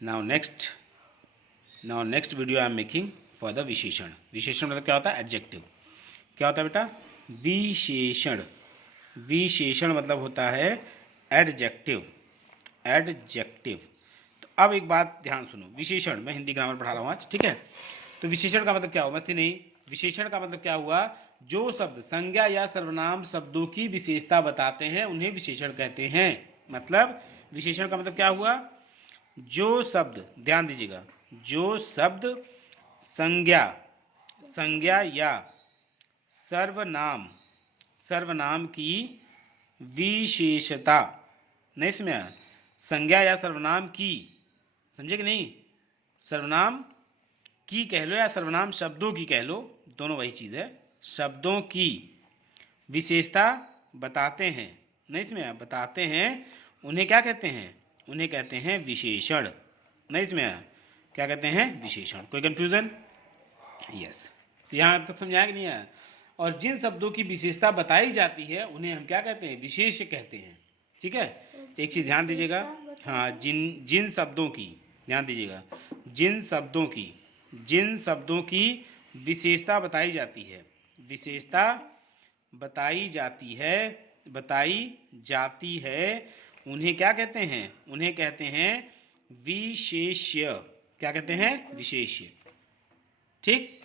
Now next video I am making for the विशेषण। विशेषण मतलब क्या होता है? एडजेक्टिव। क्या होता है बेटा? विशेषण। विशेषण मतलब होता है एडजेक्टिव। एडजेक्टिव। तो अब एक बात ध्यान सुनो, विशेषण, मैं हिंदी ग्रामर पढ़ा रहा हूँ आज, ठीक है? तो विशेषण का मतलब क्या हुआ? मस्ती नहीं। विशेषण का मतलब क्या हुआ? जो शब्द संज्ञा या सर्वनाम शब्दों की विशेषता बताते हैं उन्हें विशेषण कहते हैं। मतलब विशेषण का मतलब क्या हुआ? जो शब्द, ध्यान दीजिएगा, जो शब्द संज्ञा संज्ञा या सर्वनाम सर्वनाम की विशेषता, नहीं समझा? संज्ञा या सर्वनाम की, समझे कि नहीं? सर्वनाम की कह लो या सर्वनाम शब्दों की कह लो, दोनों वही चीज़ है। शब्दों की विशेषता बताते हैं, नहीं समझा? बताते हैं, उन्हें क्या कहते हैं? उन्हें कहते हैं विशेषण। नहीं समझा? क्या कहते हैं? विशेषण। कोई कंफ्यूजन? यस। यहाँ तक समझाया कि नहीं आया? और जिन शब्दों की विशेषता बताई जाती है उन्हें हम क्या कहते हैं? विशेष कहते हैं। ठीक है, एक चीज़ ध्यान दीजिएगा। हाँ, जिन जिन शब्दों की, ध्यान दीजिएगा, जिन शब्दों की विशेषता बताई जाती है, विशेषता बताई जाती है, उन्हें क्या कहते हैं? उन्हें कहते हैं विशेष्य। क्या कहते हैं? विशेष्य। ठीक।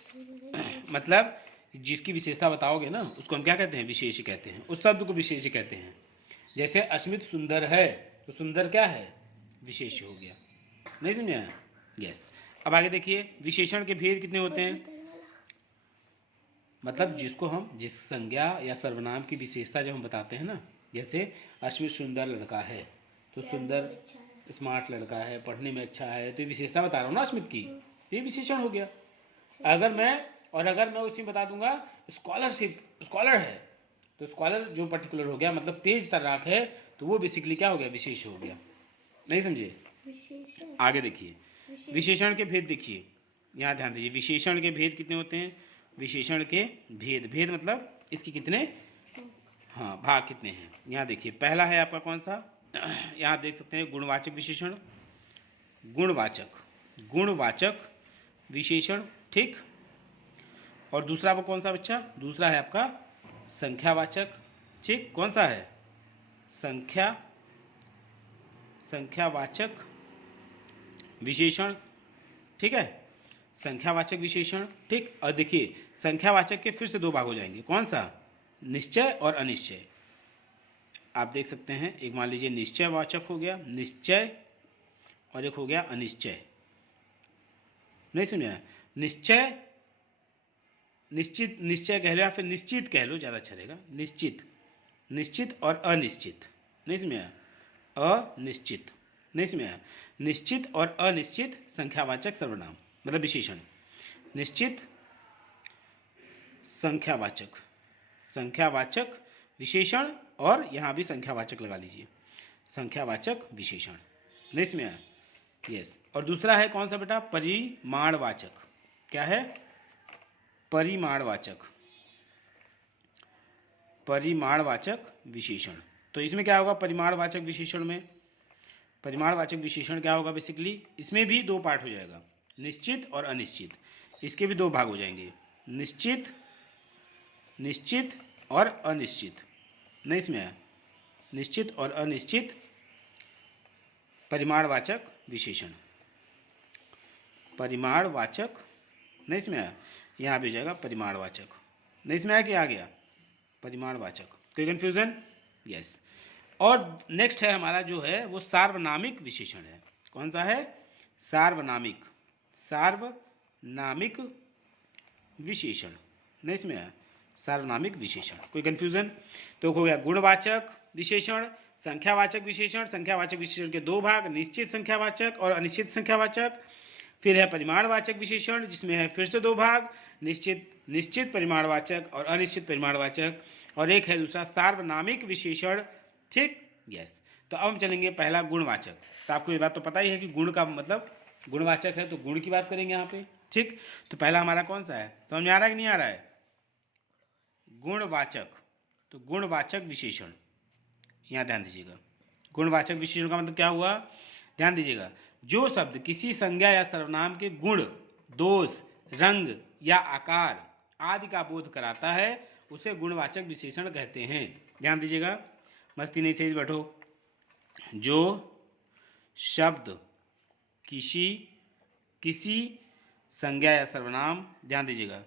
मतलब जिसकी विशेषता बताओगे ना उसको हम क्या कहते हैं? विशेष कहते हैं। उस शब्द को विशेष कहते हैं। जैसे अस्मित सुंदर है, तो सुंदर क्या है? विशेष हो गया। नहीं समझे? यस। अब आगे देखिए, विशेषण के भेद कितने होते हैं? मतलब जिस संज्ञा या सर्वनाम की विशेषता जब हम बताते हैं ना, जैसे अस्मित सुंदर लड़का है, तो सुंदर स्मार्ट लड़का है, पढ़ने में अच्छा है, तो ये विशेषता बता रहा हूँ ना अस्मित की, ये विशेषण हो गया। अगर मैं उसमें बता दूंगा स्कॉलर है, तो स्कॉलर जो पर्टिकुलर हो गया, मतलब तेज तर्राक है, तो वो बेसिकली क्या हो गया? विशेष हो गया। नहीं समझे? आगे देखिए, विशेषण के भेद देखिए, यहाँ ध्यान दीजिए। विशेषण के भेद कितने होते हैं? विशेषण के भेद मतलब इसके कितने, हाँ, भाग कितने हैं? यहाँ देखिए, पहला है आपका कौन सा? यहाँ देख सकते हैं गुणवाचक विशेषण, गुणवाचक विशेषण। ठीक। और दूसरा वो कौन सा बच्चा? दूसरा है आपका संख्यावाचक। ठीक, कौन सा है? संख्यावाचक विशेषण। ठीक है, संख्यावाचक विशेषण। ठीक। और देखिए, संख्यावाचक के फिर से दो भाग हो जाएंगे। कौन सा? निश्चय और अनिश्चय। आप देख सकते हैं, एक मान लीजिए निश्चयवाचक हो गया, निश्चय, और एक हो गया अनिश्चय। नहीं सुनिए? निश्चय कह लो या फिर निश्चित कह लो, ज़्यादा अच्छा रहेगा। निश्चित और अनिश्चित। नहीं समझा? अनिश्चित। नहीं समझा? निश्चित और अनिश्चित संख्यावाचक सर्वनाम मतलब विशेषण। निश्चित संख्यावाचक विशेषण, और यहाँ भी संख्यावाचक लगा लीजिए, संख्यावाचक विशेषण। नहीं समझा? यस। और दूसरा है कौन सा बेटा? परिमाणवाचक। क्या है? परिमाणवाचक विशेषण। तो इसमें क्या होगा? परिमाणवाचक विशेषण क्या होगा? बेसिकली इसमें भी दो पार्ट हो जाएगा, निश्चित और अनिश्चित। इसके भी दो भाग हो जाएंगे, निश्चित और अनिश्चित। नहीं इसमें है? निश्चित और अनिश्चित परिमाणवाचक विशेषण। नहीं इसमें आया? यहाँ भी हो जाएगा परिमाणवाचक। नहीं इसमें आया कि आ गया? परिमाणवाचक। कोई कंफ्यूजन? यस। और नेक्स्ट है हमारा जो है वो सार्वनामिक विशेषण है। कौन सा है? सार्वनामिक विशेषण। नहीं इसमें आया? सार्वनामिक विशेषण। कोई कंफ्यूजन? तो हो गया गुणवाचक विशेषण, संख्यावाचक विशेषण के दो भाग, निश्चित संख्यावाचक और अनिश्चित संख्यावाचक। फिर है परिमाणवाचक विशेषण, जिसमें है फिर से दो भाग, निश्चित परिमाणवाचक और अनिश्चित परिमाणवाचक। और एक है दूसरा सार्वनामिक विशेषण। ठीक, यस। तो अब हम चलेंगे पहला गुणवाचक। तो आपको ये बात तो पता ही है कि गुण का मतलब गुणवाचक है, तो गुण की बात करेंगे यहाँ पे। ठीक, तो पहला हमारा कौन सा है? समझ में आ रहा है कि नहीं आ रहा है? गुणवाचक। तो गुणवाचक विशेषण, यहाँ ध्यान दीजिएगा। गुणवाचक विशेषण का मतलब क्या हुआ? ध्यान दीजिएगा, जो शब्द किसी संज्ञा या सर्वनाम के गुण, दोष, रंग या आकार आदि का बोध कराता है उसे गुणवाचक विशेषण कहते हैं। ध्यान दीजिएगा, मस्ती नहीं से बैठो। जो शब्द किसी संज्ञा या सर्वनाम, ध्यान दीजिएगा,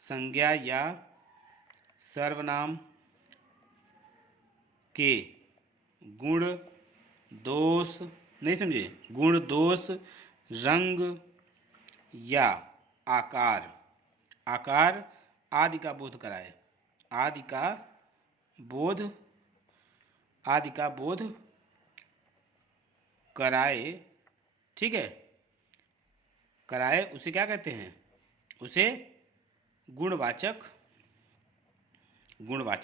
संज्ञा या सर्वनाम के गुण, दोष, नहीं समझे, गुण, दोष, रंग या आकार आदि का बोध कराए, आदि का बोध कराए, ठीक है, कराए, उसे क्या कहते हैं, उसे गुणवाचक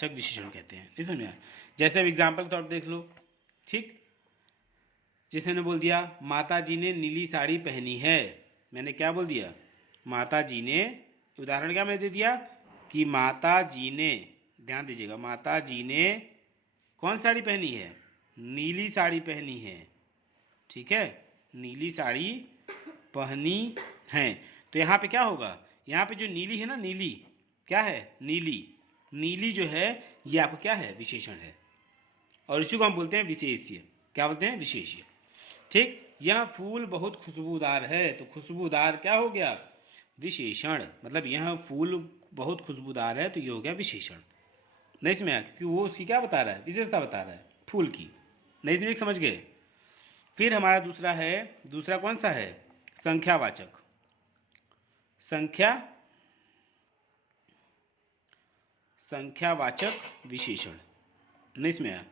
विशेषण कहते हैं। नहीं समझ, जैसे अब एग्जाम्पल तो आप देख लो, ठीक। जिसने बोल दिया माता जी ने नीली साड़ी पहनी है, मैंने क्या बोल दिया, माता जी ने, उदाहरण क्या मैंने दे दिया कि माता जी ने, ध्यान दीजिएगा, माता जी ने कौन साड़ी पहनी है, नीली साड़ी पहनी है, ठीक है, नीली साड़ी पहनी है। तो यहाँ पे क्या होगा, यहाँ पे जो नीली है ना, नीली क्या है, नीली जो है ये आपको क्या है, विशेषण है, और इसी को हम बोलते हैं विशेष्य। क्या बोलते हैं, विशेष्य, ठीक। यह फूल बहुत खुशबूदार है, तो खुशबूदार क्या हो गया, विशेषण, मतलब यह फूल बहुत खुशबूदार है, तो ये हो गया विशेषण। नहीं समझ आया, क्योंकि वो उसकी क्या बता रहा है, विशेषता बता रहा है फूल की। नहीं समझ गए। फिर हमारा दूसरा कौन सा है, संख्यावाचक विशेषण। नहीं समझ आया,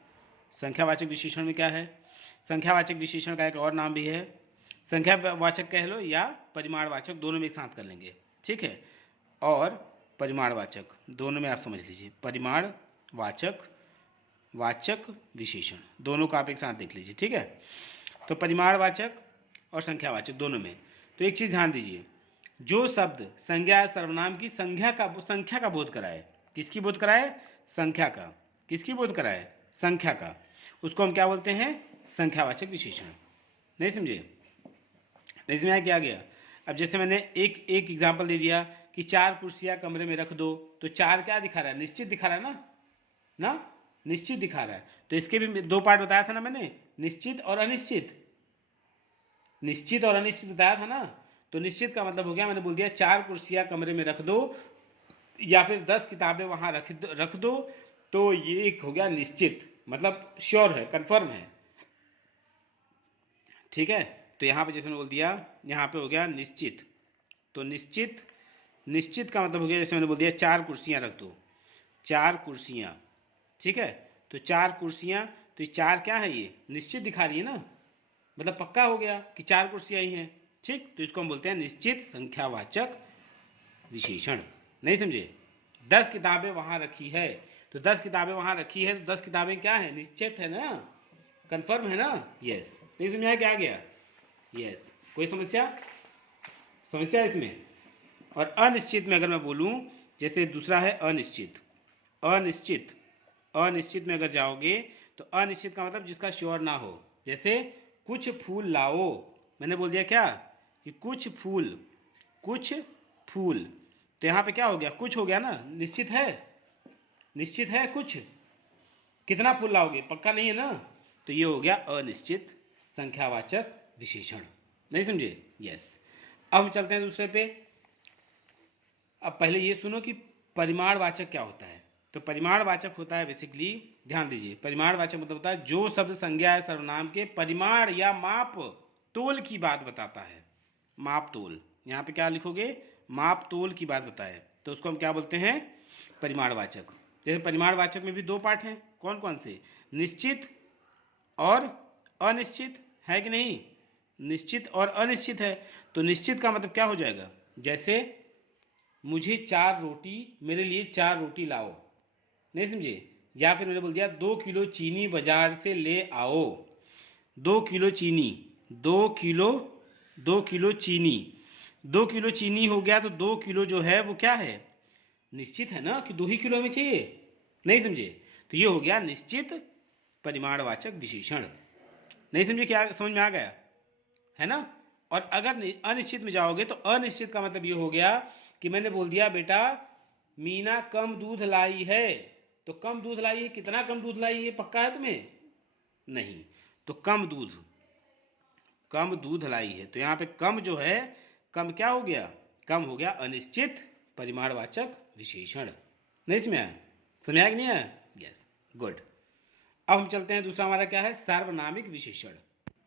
संख्यावाचक विशेषण में क्या है, संख्यावाचक विशेषण का एक और नाम भी है, संख्यावाचक कह लो या परिमाणवाचक, दोनों में एक साथ कर लेंगे, ठीक है, और परिमाणवाचक दोनों में आप समझ लीजिए, वाचक विशेषण दोनों को आप एक साथ देख लीजिए, ठीक है। तो परिमाणवाचक और संख्यावाचक दोनों में। तो एक चीज़ ध्यान दीजिए, जो शब्द संज्ञा सर्वनाम की संख्या का बोध कराए, किसकी बोध कराए, संख्या का, किसकी बोध कराए, संख्या का, उसको हम क्या बोलते हैं, संख्यावाचक विशेषण। नहीं समझे, नहीं समझा क्या गया। अब जैसे मैंने एक एग्जाम्पल दे दिया कि 4 कुर्सियां कमरे में रख दो, तो 4 क्या दिखा रहा है, निश्चित दिखा रहा है ना, निश्चित दिखा रहा है। तो इसके भी 2 पार्ट बताया था ना मैंने, निश्चित और अनिश्चित, बताया था ना। तो निश्चित का मतलब हो गया, मैंने बोल दिया 4 कुर्सियां कमरे में रख दो या फिर 10 किताबें वहां रख दो, तो ये एक हो गया निश्चित, मतलब श्योर है, कंफर्म है, ठीक है। तो यहाँ पे जैसे मैंने बोल दिया, यहाँ पे हो गया निश्चित, तो निश्चित का मतलब हो गया, जैसे मैंने बोल दिया 4 कुर्सियाँ रख दो, 4 कुर्सियाँ, ठीक है। तो 4 कुर्सियाँ, तो ये 4 क्या है, ये निश्चित दिखा रही है ना, मतलब पक्का हो गया कि 4 कुर्सियाँ ही हैं, ठीक। तो इसको हम बोलते हैं निश्चित संख्यावाचक विशेषण। नहीं समझे। 10 किताबें वहाँ रखी है, तो 10 किताबें वहाँ रखी है, तो 10 किताबें क्या है, निश्चित है ना, कंफर्म है ना, यस। नहीं समझा क्या गया, यस। कोई समस्या इसमें। और अनिश्चित में अगर मैं बोलूं, जैसे दूसरा है अनिश्चित में अगर जाओगे, तो अनिश्चित का मतलब जिसका श्योर ना हो। जैसे कुछ फूल लाओ, मैंने बोल दिया क्या कि कुछ फूल, तो यहाँ पे क्या हो गया, कुछ हो गया ना, निश्चित है कुछ, कितना फूल लाओगे पक्का नहीं है ना, तो ये हो गया अनिश्चित संख्यावाचक विशेषण। नहीं समझे, यस। अब हम चलते हैं दूसरे पे। अब पहले ये सुनो कि परिमाणवाचक क्या होता है। तो परिमाणवाचक होता है बेसिकली, ध्यान दीजिए, परिमाणवाचक मतलब होता है जो शब्द संज्ञा या सर्वनाम के परिमाण या माप तोल की बात बताता है। माप तोल, यहाँ पे क्या लिखोगे, माप तोल की बात बताए, तो उसको हम क्या बोलते हैं, परिमाणवाचक। जैसे परिमाणवाचक में भी 2 पार्ट हैं, कौन कौन से, निश्चित और अनिश्चित, है कि नहीं, निश्चित और अनिश्चित है। तो निश्चित का मतलब क्या हो जाएगा, जैसे मुझे 4 रोटी, मेरे लिए 4 रोटी लाओ। नहीं समझे। या फिर मैंने बोल दिया 2 किलो चीनी बाजार से ले आओ, 2 किलो चीनी, 2 किलो चीनी हो गया, तो 2 किलो जो है वो क्या है, निश्चित है ना, कि 2 ही किलो में चाहिए। नहीं समझे। तो ये हो गया निश्चित परिमाणवाचक विशेषण। नहीं समझे, क्या समझ में आ गया, है ना। और अगर अनिश्चित में जाओगे तो अनिश्चित का मतलब ये हो गया कि मैंने बोल दिया बेटा मीना कम दूध लाई है, तो कम दूध लाई है, कितना कम दूध लाई है, पक्का है तुम्हें? नहीं, तो कम दूध लाई है, तो यहाँ पे कम जो है, कम क्या हो गया? कम हो गया अनिश्चित परिमाणवाचक विशेषण। नहीं इसमें आया? समझ आया कि नहीं आया? Yes, good. अब हम चलते हैं, दूसरा हमारा क्या है? सार्वनामिक विशेषण।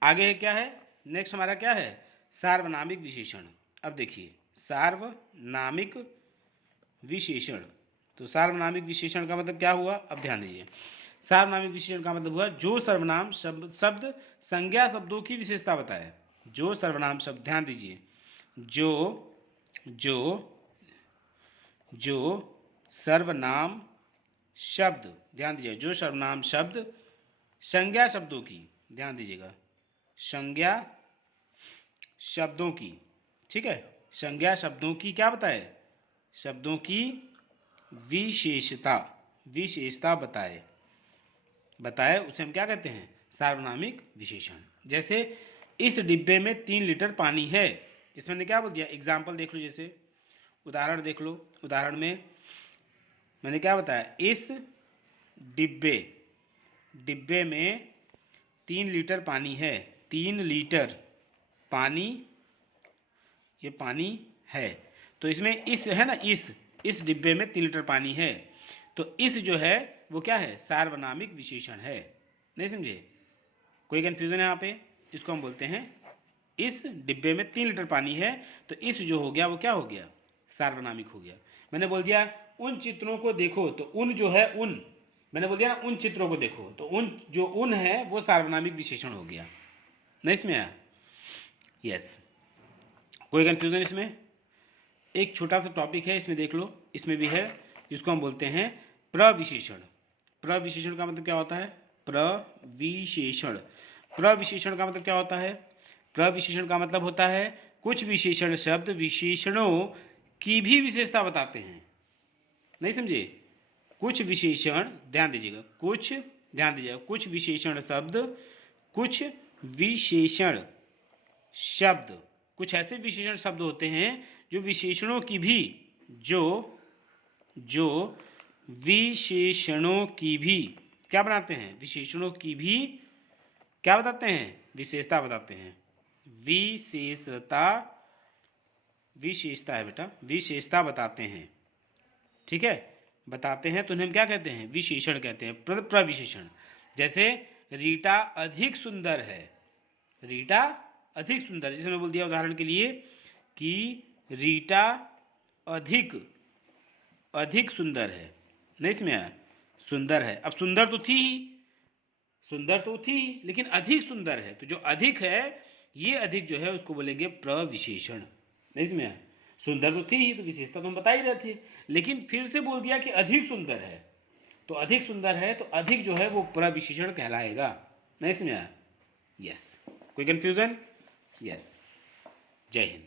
आगे है क्या है? नेक्स्ट हमारा क्या है? सार्वनामिक विशेषण। अब देखिए सार्वनामिक विशेषण, तो सार्वनामिक विशेषण का मतलब क्या हुआ? अब ध्यान दीजिए, सार्वनामिक विशेषण का मतलब हुआ जो सर्वनाम शब्द संज्ञा शब्दों की विशेषता बताए। जो सर्वनाम शब्द, ध्यान दीजिए, जो सर्वनाम शब्द, ध्यान दीजिए, जो सर्वनाम शब्द संज्ञा शब्दों की, ध्यान दीजिएगा, संज्ञा शब्दों की, ठीक है, संज्ञा शब्दों की क्या बताए? शब्दों की विशेषता बताए उसे हम क्या कहते हैं? सार्वनामिक विशेषण। जैसे इस डिब्बे में 3 लीटर पानी है, इसमें मैंने क्या बोल दिया? एग्जाम्पल देख लो, जैसे उदाहरण देख लो। उदाहरण में मैंने क्या बताया? इस डिब्बे में 3 लीटर पानी है, 3 लीटर पानी, ये पानी है, तो इसमें इस है ना, इस डिब्बे में 3 लीटर पानी है, तो इस जो है वो क्या है? सार्वनामिक विशेषण है। नहीं समझे? कोई कंफ्यूजन है यहाँ पे? इसको हम बोलते हैं, इस डिब्बे में 3 लीटर पानी है, तो इस जो हो गया वो क्या हो गया? सार्वनामिक हो गया। मैंने बोल दिया उन चित्रों को देखो, तो उन जो है, उन, मैंने बोल दिया ना उन चित्रों को देखो, तो उन है वो सार्वनामिक विशेषण हो गया। नहीं इसमें आया? यस। कोई कंफ्यूजन इसमें? एक छोटा सा टॉपिक है, इसमें देख लो, इसमें भी है, जिसको हम बोलते हैं प्रविशेषण। प्रविशेषण का मतलब क्या होता है? प्रविशेषण का मतलब क्या होता है? प्रविशेषण का मतलब होता है कुछ विशेषण शब्द विशेषणों की भी विशेषता बताते हैं। नहीं समझे? कुछ विशेषण, ध्यान दीजिएगा, कुछ विशेषण शब्द, कुछ ऐसे विशेषण शब्द होते हैं जो विशेषणों की भी, जो विशेषणों की भी क्या बनाते हैं? विशेषणों की भी क्या बताते हैं? विशेषता बताते हैं। विशेषता है बेटा, विशेषता बताते हैं, ठीक है, बताते हैं, तो उन्हें हम क्या कहते हैं? विशेषण कहते हैं, प्रविशेषण। जैसे रीटा अधिक सुंदर है, रीटा अधिक सुंदर, जैसे मैं बोल दिया उदाहरण के लिए कि रीटा अधिक सुंदर है। नहीं इसमें आया? सुंदर है, अब सुंदर तो थी ही, लेकिन अधिक सुंदर है, तो जो अधिक है, ये अधिक जो है उसको बोलेंगे प्रविशेषण। नहीं इसमें आया? सुंदर तो थी ही, तो विशेषता तो हम बता ही रहे थे, लेकिन फिर से बोल दिया कि अधिक सुंदर है, तो अधिक सुंदर है, तो अधिक जो है वो प्रविशेषण कहलाएगा। नहीं इसमें आया? यस। कोई कंफ्यूजन? यस। जय हिंद।